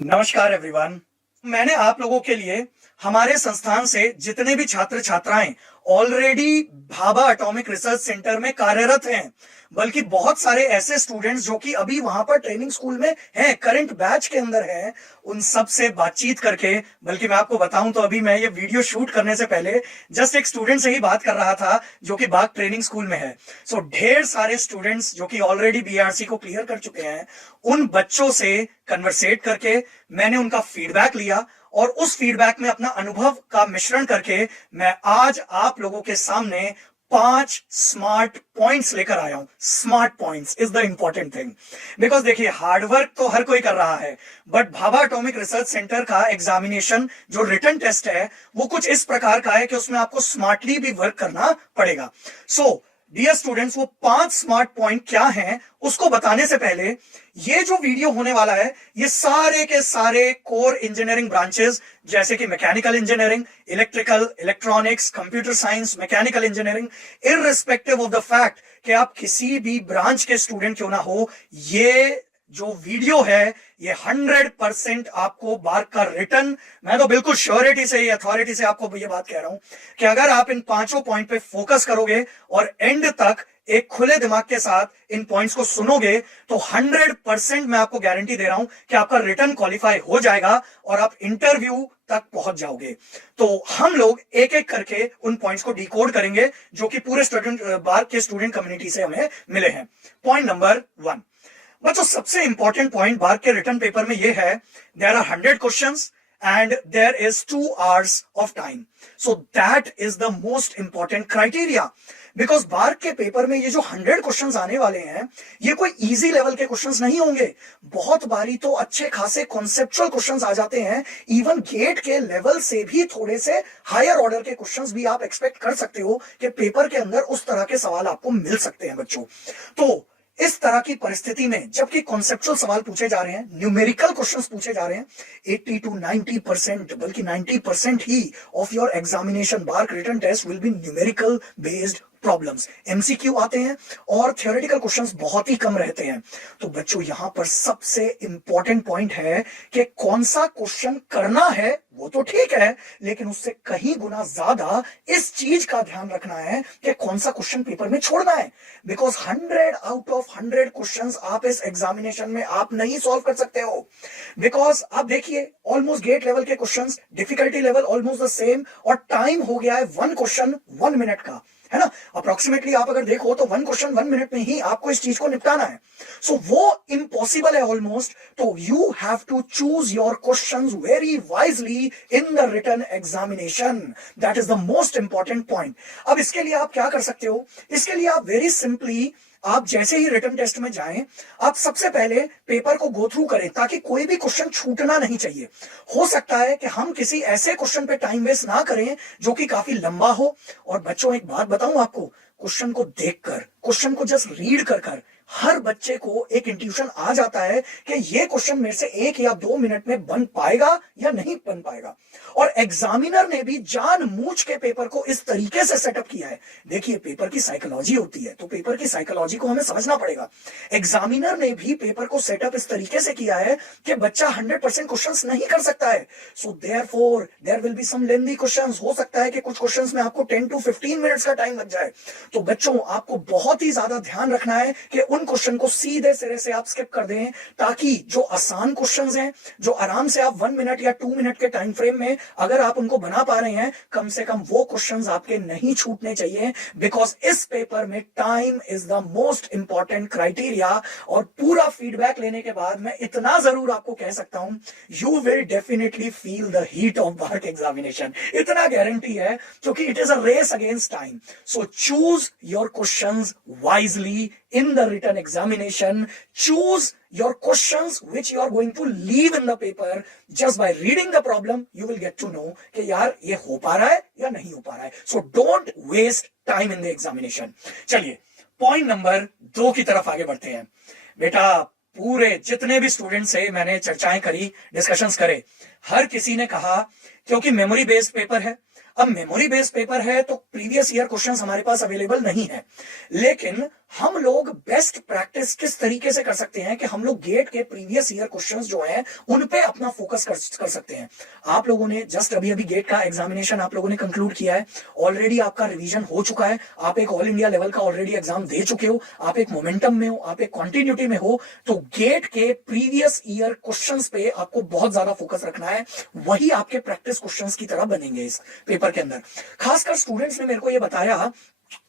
नमस्कार एवरीवन। मैंने आप लोगों के लिए हमारे संस्थान से जितने भी छात्र छात्राएं already Bhabha atomic research centre में कार्यरत हैं, बल्कि बहुत सारे ऐसे स्टूडेंट्स जो कि अभी वहां पर ट्रेनिंग स्कूल में हैं, करंट बैच के अंदर हैं, उन सब से बातचीत करके, बल्कि मैं आपको बताऊं तो अभी मैं ये वीडियो शूट करने से पहले जस्ट एक स्टूडेंट से ही बात कर रहा था जो कि बाग ट्रेनिंग स्कूल में है। सो ढेर सारे स्टूडेंट्स जो कि ऑलरेडी बीआरसी को क्लियर कर चुके हैं, उन बच्चों से कन्वर्सेट करके मैंने उनका फीडबैक लिया और उस फीडबैक में अपना अनुभव का मिश्रण करके मैं आज आप लोगों के सामने 5 स्मार्ट पॉइंट्स लेकर आया हूं। Smart points is the important thing, because देखिए हार्डवर्क तो हर कोई कर रहा है, but Bhabha atomic research centre का एग्जामिनेशन जो रिटन टेस्ट है वो कुछ इस प्रकार का है कि उसमें आपको स्मार्टली भी वर्क करना पड़ेगा। सो डियर स्टूडेंट्स, वो 5 स्मार्ट पॉइंट क्या हैं उसको बताने से पहले ये जो वीडियो होने वाला है ये सारे के सारे कोर इंजीनियरिंग ब्रांचेस जैसे कि mechanical engineering, electrical, electronics, computer science, mechanical engineering, irrespective of the fact कि आप किसी भी ब्रांच के स्टूडेंट क्यों ना हो, ये जो वीडियो है ये 100% आपको बार्क का रिटर्न, मैं तो बिल्कुल श्योरिटी से, अथॉरिटी से आपको ये बात कह रहा हूं कि अगर आप इन 5 पॉइंट पे फोकस करोगे और एंड तक एक खुले दिमाग के साथ इन पॉइंट्स को सुनोगे तो 100% मैं आपको गारंटी दे रहा हूं कि आपका रिटर्न क्वालिफाई हो जाएगा और आप इंटरव्यू तक पहुंच जाओगे। तो हम लोग एक एक करके उन पॉइंट्स को डिकोड करेंगे जो कि पूरे स्टूडेंट बार्क के स्टूडेंट कम्युनिटी से हमें मिले हैं। पॉइंट नंबर 1, बच्चों सबसे इंपॉर्टेंट पॉइंट बार्क के रिटर्न पेपर में ये है, there are 100 questions and there is 2 hours of time. So that is the most important criteria. Because BARC के पेपर में ये जो 100 क्वेश्चंस आने वाले हैं ये कोई इजी लेवल के क्वेश्चंस नहीं होंगे। बहुत बारी तो अच्छे खासे कॉन्सेप्चुअल क्वेश्चंस आ जाते हैं, इवन गेट के लेवल से भी थोड़े से हायर ऑर्डर के क्वेश्चंस भी आप एक्सपेक्ट कर सकते हो कि पेपर के अंदर उस तरह के सवाल आपको मिल सकते हैं बच्चों। तो इस तरह की परिस्थिति में जबकि कॉन्सेप्चुअल सवाल पूछे जा रहे हैं, न्यूमेरिकल क्वेश्चंस पूछे जा रहे हैं, 80 to 90% बल्कि 90% ही of your examination BARC written test will be numerical based problems. MCQ आते हैं और थियोरेटिकल क्वेश्चंस बहुत ही कम रहते हैं। तो बच्चों यहां पर सबसे इंपॉर्टेंट पॉइंट है कि कौन सा क्वेश्चन करना है वो तो ठीक है, लेकिन उससे कहीं गुना ज्यादा इस चीज का ध्यान रखना है कि कौन सा क्वेश्चन पेपर में छोड़ना है। बिकॉज 100 आउट ऑफ 100 क्वेश्चंस आप इस एग्जामिनेशन में आप नहीं सॉल्व कर सकते हो। बिकॉज आप देखिए ऑलमोस्ट गेट लेवल के questions, difficulty level almost the same, और टाइम हो गया है 1 क्वेश्चन 1 मिनट का, है ना। अप्रोक्सीमेटली आप अगर देखो तो 1 क्वेश्चन 1 मिनट में ही आपको इस चीज को निपटाना है। सो वो इम्पॉसिबल है ऑलमोस्ट। तो you have to choose your questions very wisely in the written examination. That is the most important point. अब इसके लिए आप क्या कर सकते हो, इसके लिए आप वेरी सिंपली, आप जैसे ही रिटन टेस्ट में जाएं, आप सबसे पहले पेपर को गो थ्रू करें ताकि कोई भी क्वेश्चन छूटना नहीं चाहिए। हो सकता है कि हम किसी ऐसे क्वेश्चन पे टाइम वेस्ट ना करें जो कि काफी लंबा हो। और बच्चों एक बात बताऊं आपको, क्वेश्चन को देखकर, क्वेश्चन को जस्ट रीड कर हर बच्चे को एक इंट्यूशन आ जाता है कि ये क्वेश्चन मेरे से 1 या 2 मिनट में बन पाएगा या नहीं बन पाएगा। और एग्जामिनर ने भी जानबूझ के पेपर को इस तरीके से सेटअप किया है। देखिए पेपर की साइकोलॉजी होती है, तो पेपर की साइकोलॉजी को हमें समझना पड़ेगा। एग्जामिनर ने भी पेपर को सेटअप इस तरीके से किया है कि बच्चा 100% क्वेश्चंस नहीं कर सकता है। So therefore there will be some lengthy questions. हो सकता है कि कुछ क्वेश्चंस में आपको 10 to 15 मिनट्स का टाइम लग जाए। तो बच्चों आपको बहुत ही ज्यादा ध्यान रखना है कि उन क्वेश्चन को सीधे सिरे से आप स्किप कर दें, ताकि जो आसान क्वेश्चंस हैं, जो आराम से आप 1 मिनट या 2 मिनट के टाइम फ्रेम में अगर आप उनको बना पा रहे हैं, कम से कम वो क्वेश्चंस आपके नहीं छूटने चाहिए। बिकॉज इस पेपर में time is the most important criteria. और पूरा फीडबैक लेने के बाद मैं इतना जरूर आपको कह सकता हूं, you will definitely feel the heat of BARC examination. इतना गारंटी है, क्योंकि it is a race against time. So choose your questions wisely in the written examination. Choose your questions which you are going to leave in the paper. Just by reading the problem you will get to know कि यार ये हो पा रहा है या नहीं हो पा रहा है। So don't waste time in the examination. चलिए पॉइंट नंबर 2 की तरफ आगे बढ़ते हैं। बेटा पूरे जितने भी स्टूडेंट से मैंने चर्चाएं करी, डिस्कशंस करे, हर किसी ने कहा क्योंकि मेमोरी बेस्ड पेपर है। अब मेमोरी बेस्ड पेपर है तो प्रीवियस ईयर क्वेश्चंस हमारे पास अवेलेबल नहीं है, लेकिन हम लोग बेस्ट प्रैक्टिस किस तरीके से कर सकते हैं कि हम लोग गेट के प्रीवियस ईयर क्वेश्चंस जो हैं उन पे अपना फोकस कर सकते हैं। आप लोगों ने जस्ट अभी अभी गेट का एग्जामिनेशन आप लोगों ने कंक्लूड किया है, ऑलरेडी आपका रिवीजन हो चुका है, आप एक ऑल इंडिया लेवल का ऑलरेडी एग्जाम दे चुके हो, आप एक मोमेंटम में हो, आप एक कॉन्टिन्यूटी में हो, तो गेट के प्रीवियस ईयर क्वेश्चंस पे आपको बहुत ज्यादा फोकस रखना है, वही आपके प्रैक्टिस क्वेश्चंस की तरह बनेंगे इस पेपर के अंदर। खासकर स्टूडेंट्स ने मेरे को ये बताया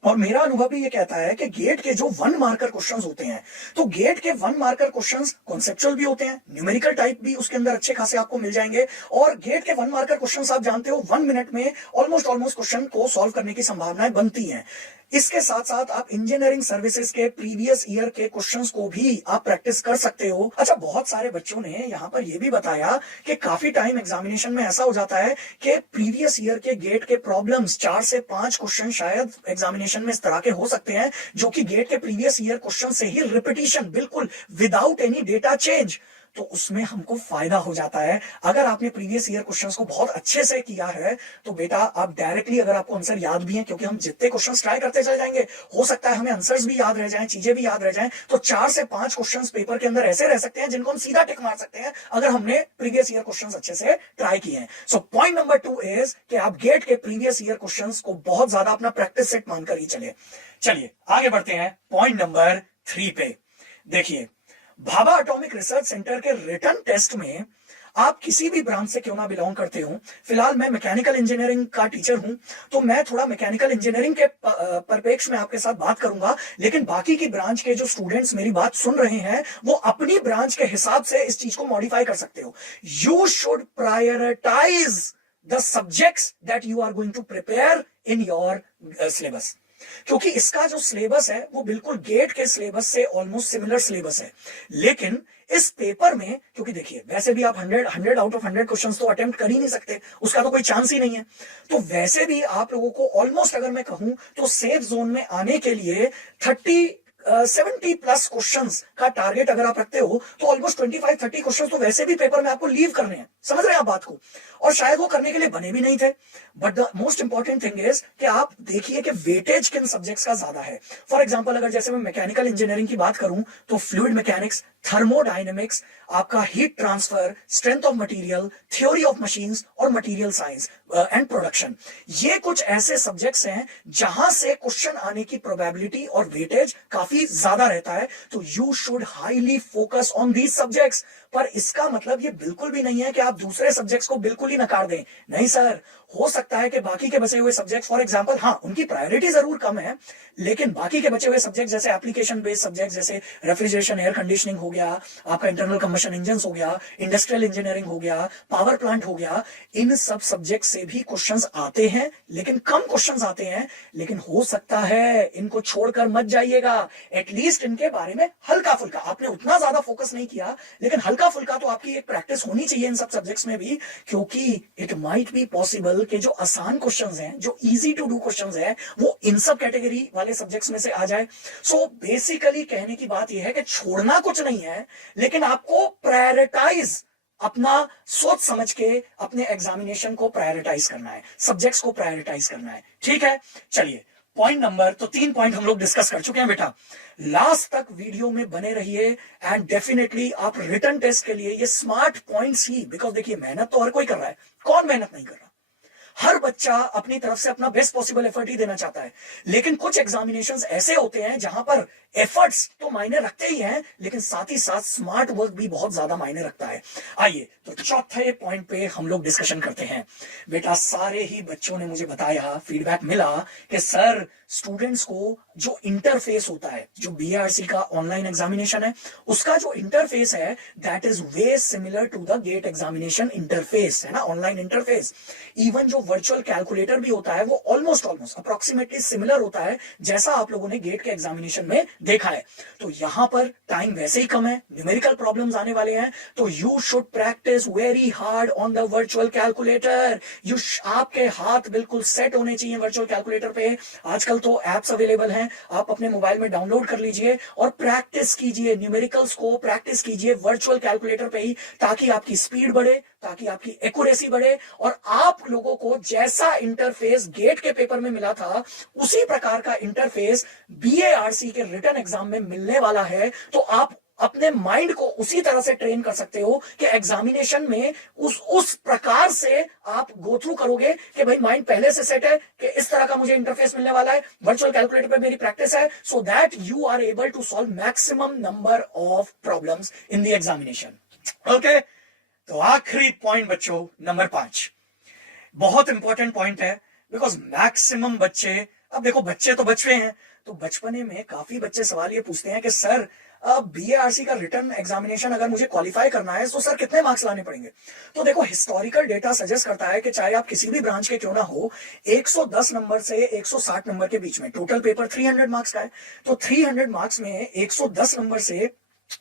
और मेरा अनुभव भी ये कहता है कि गेट के जो 1 मार्कर क्वेश्चंस होते हैं, तो गेट के 1 मार्कर क्वेश्चंस कॉन्सेप्चुअल भी होते हैं, न्यूमेरिकल टाइप भी उसके अंदर अच्छे खासे आपको मिल जाएंगे, और गेट के 1 मार्कर क्वेश्चंस आप जानते हो 1 मिनट में ऑलमोस्ट क्वेश्चन को सॉल्व करने की संभावनाएं बनती हैं। इसके साथ साथ आप इंजीनियरिंग सर्विसेज के प्रीवियस ईयर के क्वेश्चंस को भी आप प्रैक्टिस कर सकते हो। अच्छा, बहुत सारे बच्चों ने यहां पर यह भी बताया कि काफी टाइम एग्जामिनेशन में ऐसा हो जाता है कि प्रीवियस ईयर के गेट के प्रॉब्लम्स 4 से 5 क्वेश्चन शायद एग्जामिनेशन में इस तरह के हो सकते हैं जो कि गेट के प्रीवियस ईयर क्वेश्चन से ही रिपीटिशन, बिल्कुल विदाउट एनी डेटा चेंज, तो उसमें हमको फायदा हो जाता है। अगर आपने प्रीवियस ईयर क्वेश्चंस को बहुत अच्छे से किया है तो बेटा आप डायरेक्टली, अगर आपको आंसर याद भी है, क्योंकि हम जितने क्वेश्चंस ट्राई करते चले जाएंगे हो सकता है हमें आंसर्स भी याद रह जाएं, चीजें भी याद रह जाएं, तो 4 से 5 क्वेश्चंस पेपर के अंदर ऐसे रह सकते हैं जिनको हम सीधा टिक मार सकते हैं अगर हमने प्रीवियस ईयर क्वेश्चंस अच्छे से ट्राई किए हैं। सो पॉइंट नंबर 2 इज कि आप गेट के प्रीवियस ईयर क्वेश्चंस को बहुत ज्यादा अपना प्रैक्टिस सेट मानकर ही चलिए आगे बढ़ते हैं पॉइंट नंबर 3 पे। देखिए, भाभा एटॉमिक रिसर्च सेंटर के रिटन टेस्ट में आप किसी भी ब्रांच से क्यों ना बिलोंग करते हो, फिलहाल मैं मैकेनिकल इंजीनियरिंग का टीचर हूं तो मैं थोड़ा मैकेनिकल इंजीनियरिंग के परिप्रेक्ष्य में आपके साथ बात करूंगा, लेकिन बाकी की ब्रांच के जो स्टूडेंट्स मेरी बात सुन रहे हैं वो अपनी ब्रांच के हिसाब से इस चीज को मॉडिफाई कर सकते हो। You should prioritise the subjects that you are going to prepare in your syllabus, क्योंकि इसका जो सिलेबस है वो बिल्कुल गेट के सिलेबस से ऑलमोस्ट सिमिलर सिलेबस है, लेकिन इस पेपर में, क्योंकि देखिए वैसे भी आप 100 आउट ऑफ 100 क्वेश्चंस तो अटेम्प्ट कर ही नहीं सकते, उसका तो कोई चांस ही नहीं है, तो वैसे भी आप लोगों को ऑलमोस्ट, अगर मैं कहूं तो सेफ जोन में आने के लिए 70 प्लस क्वेश्चंस का टारगेट अगर आप रखते हो तो ऑलमोस्ट 25-30 क्वेश्चंस तो वैसे भी पेपर में आपको लीव करने हैं। समझ रहे हैं आप बात को? और शायद वो करने के लिए बने भी नहीं थे, but the most important thing is कि आप देखिए कि वेटेज किन सब्जेक्ट्स का ज्यादा है। फॉर एग्जांपल, अगर जैसे मैं मैकेनिकल इंजीनियरिंग की बात करूं तो फ्लूइड मैकेनिक्स, थर्मोडायनेमिक्स, आपका heat transfer, strength of material, theory of machines और मटेरियल साइंस एंड प्रोडक्शन, ये कुछ ऐसे सब्जेक्ट्स हैं जहां से क्वेश्चन आने की प्रोबेबिलिटी और वेटेज काफी ज्यादा रहता है, तो you should highly focus on these subjects. पर इसका मतलब ये बिल्कुल भी नहीं है कि आप दूसरे सब्जेक्ट्स को बिल्कुल ही नकार दें, नहीं सर, हो सकता है कि बाकी के बचे हुए सब्जेक्ट्स, फॉर एग्जांपल, हाँ उनकी प्रायोरिटी जरूर कम है, लेकिन बाकी के बचे हुए सब्जेक्ट जैसे एप्लीकेशन बेस्ड सब्जेक्ट जैसे रेफ्रिजरेशन, एयर कंडीशनिंग हो गया, आपका इंटरनल कंबशन इंजन हो गया, इंडस्ट्रियल इंजीनियरिंग हो गया, पावर प्लांट हो गया, इन सब सब्जेक्ट से भी क्वेश्चंस आते हैं, लेकिन कम क्वेश्चंस आते हैं, लेकिन हो सकता है इनको छोड़कर मत जाइएगा, एटलीस्ट इनके बारे में हल्का फुल्का, आपने उतना ज्यादा फोकस नहीं किया लेकिन हल्का फुल्का तो आपकी एक प्रैक्टिस होनी चाहिए इन सब सब्जेक्ट्स में भी, क्योंकि इट माइट बी पॉसिबल कि जो आसान क्वेश्चंस हैं, जो इजी टू डू क्वेश्चंस हैं, वो इन सब कैटेगरी वाले सब्जेक्ट्स में से आ जाए। सो बेसिकली कहने की बात यह है कि छोड़ना कुछ नहीं है, लेकिन आपको प्रायोरिटाइज, अपना सोच समझ के अपने एग्जामिनेशन को प्रायोरिटाइज करना है, सब्जेक्ट्स को प्रायोरिटाइज करना है। ठीक है, चलिए पॉइंट नंबर, तो 3 पॉइंट हम लोग डिस्कस कर चुके हैं बेटा, लास्ट तक वीडियो में बने रहिए एंड डेफिनेटली आप रिटन टेस्ट के लिए ये स्मार्ट पॉइंट्स ही, बिकॉज देखिए मेहनत तो हर कोई कर रहा है, कौन मेहनत नहीं कर रहा, हर बच्चा अपनी तरफ से अपना बेस्ट पॉसिबल एफर्ट ही देना चाहता है, लेकिन कुछ एग्जामिनेशंस ऐसे होते हैं जहां पर एफर्ट्स तो मायने रखते ही हैं, लेकिन साथ ही साथ स्मार्ट वर्क भी बहुत ज्यादा मायने रखता है। आइए तो चौथे पॉइंट पे हम लोग डिस्कशन करते हैं। बेटा सारे ही बच्चों ने मुझे बताया, फीडबैक मिला कि सर स्टूडेंट्स को जो इंटरफेस होता है, जो बीआरसी का ऑनलाइन एग्जामिनेशन है, उसका जो इंटरफेस है that is way similar to the GATE examination interface, है ना, ऑनलाइन इंटरफेस। इवन जो वर्चुअल कैलकुलेटर भी होता है वो ऑलमोस्ट अप्रोक्सीमेटली सिमिलर होता है जैसा आप लोगों ने गेट के एग्जामिनेशन में देखा है। तो यहां पर टाइम वैसे ही कम है, न्यूमेरिकल प्रॉब्लम्स आने वाले हैं, तो you should practice very hard on the virtual calculator. आपके हाथ बिल्कुल सेट होने चाहिए वर्चुअल कैलकुलेटर पे। आजकल तो एप्स अवेलेबल हैं, आप अपने मोबाइल में डाउनलोड कर लीजिए और प्रैक्टिस कीजिए, न्यूमेरिकल्स को प्रैक्टिस कीजिए वर्चुअल कैलकुलेटर पे ही, ताकि आपकी स्पीड बढ़े, ताकि आपकी एक्यूरेसी बढ़े, और आप लोगों को जैसा इंटरफेस गेट के पेपर में मिला था उसी प्रकार का इंटरफेस BARC के रिटन एग्जाम में मिलने वाला है। तो आप अपने माइंड को उसी तरह से ट्रेन कर सकते हो कि एग्जामिनेशन में उस प्रकार से आप गो थ्रू करोगे कि भाई माइंड पहले से सेट है कि इस तरह का मुझे इंटरफेस मिलने वाला है, वर्चुअल कैलकुलेटर पे मेरी प्रैक्टिस है, so that you are able to solve maximum number of problems in the examination. Okay, तो आखिरी पॉइंट बच्चों, नंबर 5, बहुत इंपॉर्टेंट पॉइंट है, बिकॉज मैक्सिमम बच्चे, अब देखो बच्चे तो बचपे हैं, तो बचपने में काफी बच्चे सवाल ये पूछते हैं कि सर BARC का रिटर्न एग्जामिनेशन अगर मुझे क्वालिफाई करना है तो सर कितने मार्क्स लाने पड़ेंगे। तो देखो हिस्टोरिकल डेटा सजेस्ट करता है कि चाहे आप किसी भी ब्रांच के क्यों ना हो, 110 नंबर से 160 नंबर के बीच में, टोटल पेपर 300 मार्क्स का है, तो 300 मार्क्स में 110 नंबर से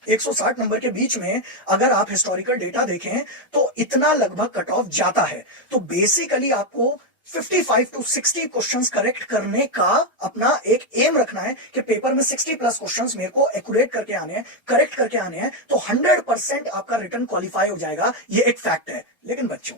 160 नंबर के बीच में अगर आप हिस्टोरिकल डेटा देखें तो इतना लगभग कट ऑफ जाता है। तो बेसिकली आपको 55 to 60 क्वेश्चंस करेक्ट करने का अपना एक एम रखना है कि पेपर में 60 प्लस क्वेश्चंस मेरे को एक्यूरेट करके आने हैं, करेक्ट करके आने हैं, तो 100% आपका रिटर्न क्वालिफाई हो जाएगा। ये एक फैक्ट है। लेकिन बच्चों,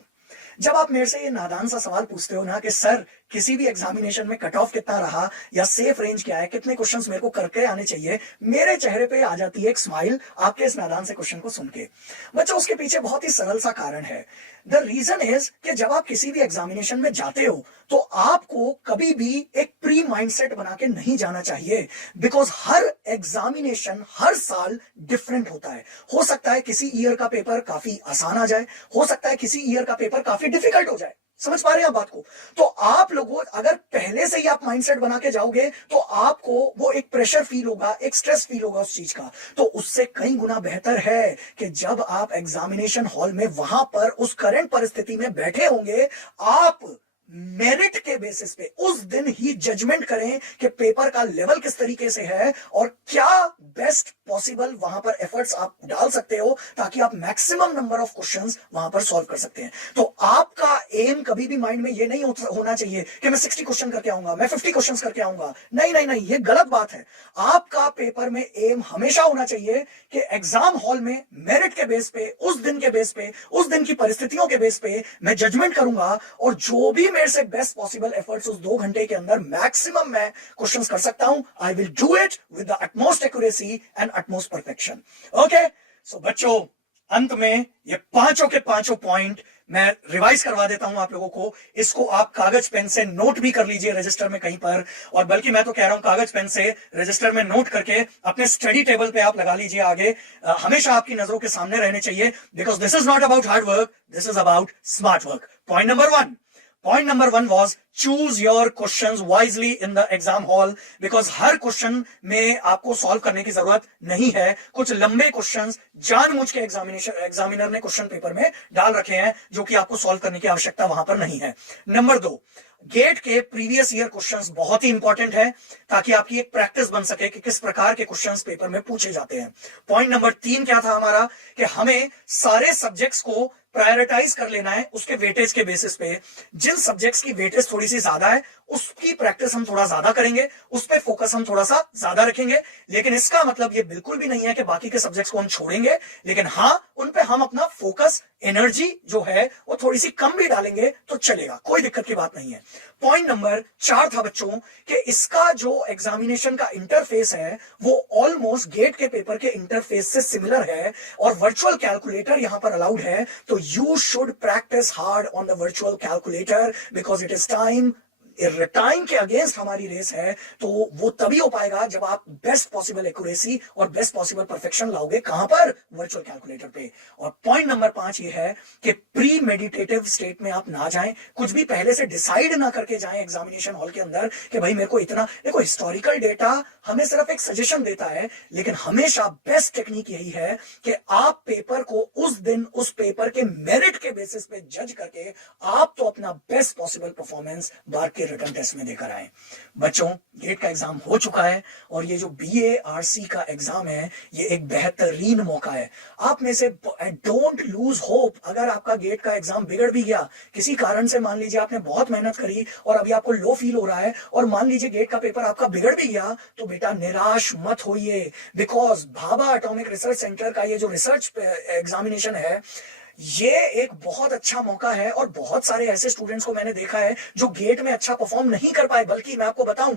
जब आप मेरे से ये नादान सा सवाल पूछते हो ना कि सर किसी भी एग्जामिनेशन में कट ऑफ कितना रहा या सेफ रेंज क्या है, कितने क्वेश्चंस मेरे को करके आने चाहिए, मेरे चेहरे पे आ जाती है एक स्माइल आपके इस नादान से क्वेश्चन को सुन के। बच्चों, उसके पीछे बहुत ही सरल सा कारण है। द रीजन इज कि जब आप किसी भी एग्जामिनेशन में जाते हो तो आपको कभी भी एक प्री माइंडसेट बना के नहीं जाना चाहिए, बिकॉज हर एग्जामिनेशन हर साल डिफरेंट होता है। हो सकता है किसी ईयर का पेपर काफी आसान आ जाए, हो सकता है किसी ईयर का पेपर काफी डिफिकल्ट हो जाए। समझ पा रहे हैं आप बात को? तो आप लोगों, अगर पहले से ही आप माइंडसेट बना के जाओगे तो आपको वो एक प्रेशर फील होगा, एक स्ट्रेस फील होगा उस चीज का। तो उससे कई गुना बेहतर है कि जब आप एग्जामिनेशन हॉल में वहां पर उस करंट परिस्थिति में बैठे होंगे, आप मेरिट के बेसिस पे उस दिन ही जजमेंट करें कि पेपर का लेवल किस तरीके से है और क्या बेस्ट पॉसिबल वहां पर एफर्ट्स आप डाल सकते हो ताकि आप मैक्सिमम नंबर ऑफ क्वेश्चंस वहां पर सॉल्व कर सकते हैं। तो आपका एम कभी भी माइंड में ये नहीं होना चाहिए कि मैं 60 क्वेश्चन करके आऊंगा, मैं 50 क्वेश्चन करके आऊंगा। नहीं नहीं नहीं, ये गलत बात है। आपका पेपर में एम हमेशा होना चाहिए कि एग्जाम हॉल में मेरिट के बेस पे, उस दिन के बेस पे, उस दिन की परिस्थितियों के बेस पे मैं जजमेंट करूंगा और जो भी मेरे से बेस्ट पॉसिबल एफर्ट्स उस 2 घंटे के अंदर मैक्सिमम मैं क्वेश्चंस कर सकता हूं, I will do it with the utmost accuracy and utmost perfection. Okay, so बच्चों, अंत में ये पांचों के पांचों पॉइंट मैं रिवाइज करवा देता हूं आप लोगों को। इसको आप कागज पेन से नोट भी कर लीजिए रजिस्टर में कहीं पर, और बल्कि मैं तो कह रहा हूं कागज पेन से रजिस्टर में नोट करके अपने स्टडी टेबल पे आप लगा लीजिए आगे। हमेशा आपकी नजरों के सामने रहने चाहिए, because this is not about hard work, this is about smart work. Point number 1 was choose your questions wisely in the exam hall, because her question में आपको सॉल्व करने की जरूरत नहीं है। कुछ लंबे क्वेश्चंस जानबूझ के एग्जामिनर ने क्वेश्चन पेपर में डाल रखे हैं जो कि आपको सॉल्व करने की आवश्यकता वहां पर नहीं है। नंबर 2, गेट के प्रीवियस ईयर क्वेश्चंस बहुत ही इंपॉर्टेंट है ताकि आपकी एक प्रैक्टिस बन सके कि किस प्रकार के क्वेश्चंस पेपर में पूछे जाते हैं। पॉइंट नंबर 3 क्या था हमारा, कि हमें सारे सब्जेक्ट्स को प्रायोरिटाइज कर लेना है उसके वेटेज के बेसिस पे। जिन सब्जेक्ट्स की वेटेज थोड़ी सी ज्यादा है उसकी प्रैक्टिस हम थोड़ा ज्यादा करेंगे, उस पे फोकस हम थोड़ा सा ज्यादा रखेंगे। लेकिन इसका मतलब ये बिल्कुल भी नहीं है कि बाकी के सब्जेक्ट्स को हम छोड़ेंगे, लेकिन हाँ, उन पे हम अपना फोकस, एनर्जी जो है वो थोड़ी सी कम भी डालेंगे तो चलेगा, कोई दिक्कत की बात नहीं है। पॉइंट नंबर 4 था बच्चों कि इसका जो एग्जामिनेशन का इंटरफेस है वो ऑलमोस्ट गेट के पेपर के इंटरफेस से सिमिलर है और वर्चुअल कैलकुलेटर यहां पर अलाउड है। तो you should practice hard on the virtual calculator because it is time के अगेंस्ट हमारी रेस है। तो वो तभी हो पाएगा जब आप बेस्ट पॉसिबल एक्यूरेसी और बेस्ट पॉसिबल परफेक्शन लाओगे, कहां पर, वर्चुअल कैलकुलेटर पे। और पॉइंट नंबर 5 ये है कि प्री मेडिटेटिव स्टेट में आप ना जाएं, कुछ भी पहले से डिसाइड ना करके जाएं एग्जामिनेशन हॉल के अंदर कि भाई मेरे को इतना। देखो, हिस्टोरिकल डेटा हमें सिर्फ एक सजेशन देता है, लेकिन हमेशा बेस्ट टेक्निक यही है कि आप पेपर को उस दिन उस पेपर के मेरिट के बेसिस पे जज करके आप तो अपना बेस्ट पॉसिबल परफॉर्मेंस बार के के रिटन टेस्ट में देकर आए। बच्चों, गेट का एग्जाम हो चुका है और ये जो BARC का एग्जाम है ये एक बेहतरीन मौका है। आप में से डोंट लूज होप। अगर आपका गेट का एग्जाम बिगड़ भी गया किसी कारण से, मान लीजिए आपने बहुत मेहनत करी और अभी आपको लो फील हो रहा है और मान लीजिए गेट का पेपर आपका बिगड़ भी गया, तो बेटा निराश मत होइए, because Bhabha atomic research centre का ये जो रिसर्च एग्जामिनेशन है ये एक बहुत अच्छा मौका है। और बहुत सारे ऐसे स्टूडेंट्स को मैंने देखा है जो गेट में अच्छा परफॉर्म नहीं कर पाए। बल्कि मैं आपको बताऊं,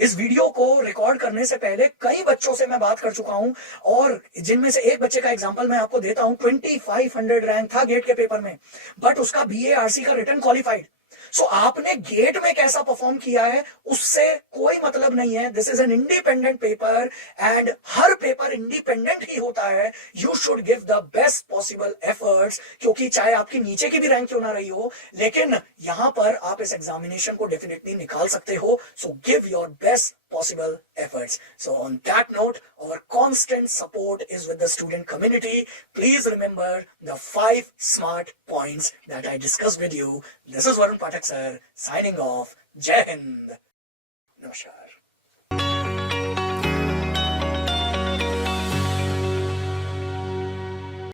इस वीडियो को रिकॉर्ड करने से पहले कई बच्चों से मैं बात कर चुका हूं और जिनमें से एक बच्चे का एग्जांपल मैं आपको देता हूं। 2500 रैंक था गेट के पेपर में, बट उसका BARC का रिटन क्वालिफाइड। सो आपने गेट में कैसा परफॉर्म किया है उससे कोई मतलब नहीं है। This is an independent paper and हर पेपर इंडिपेंडेंट ही होता है। You should give the best possible efforts, क्योंकि चाहे आपकी नीचे की भी रैंक क्यों ना रही हो, लेकिन यहां पर आप इस एग्जामिनेशन को डेफिनेटली निकाल सकते हो। So give your best possible efforts. So on that note, our constant support is with the student community. Please remember the 5 smart points that I discussed with you. This is Varun Sir signing off. Jai Hind. Namaskar.